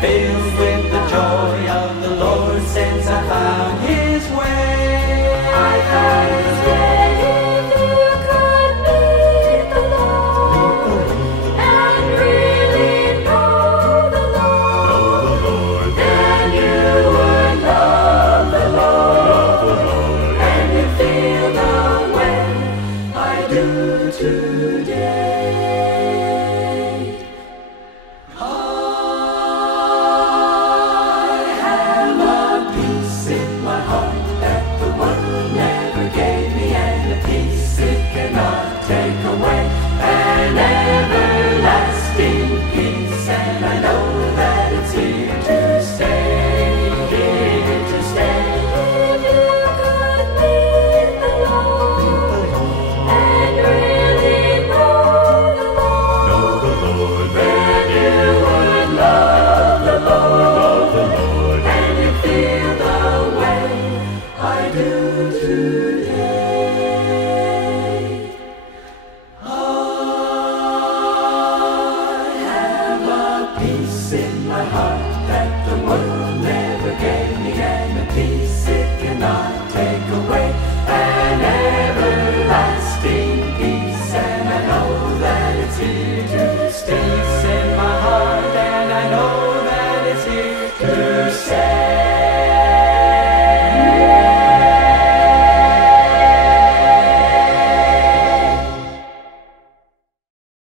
filled with the joy of the Lord since I found His way. I found His way. If you could meet the Lord and really know the Lord, then you would love the Lord, and you feel the way I do today. In my heart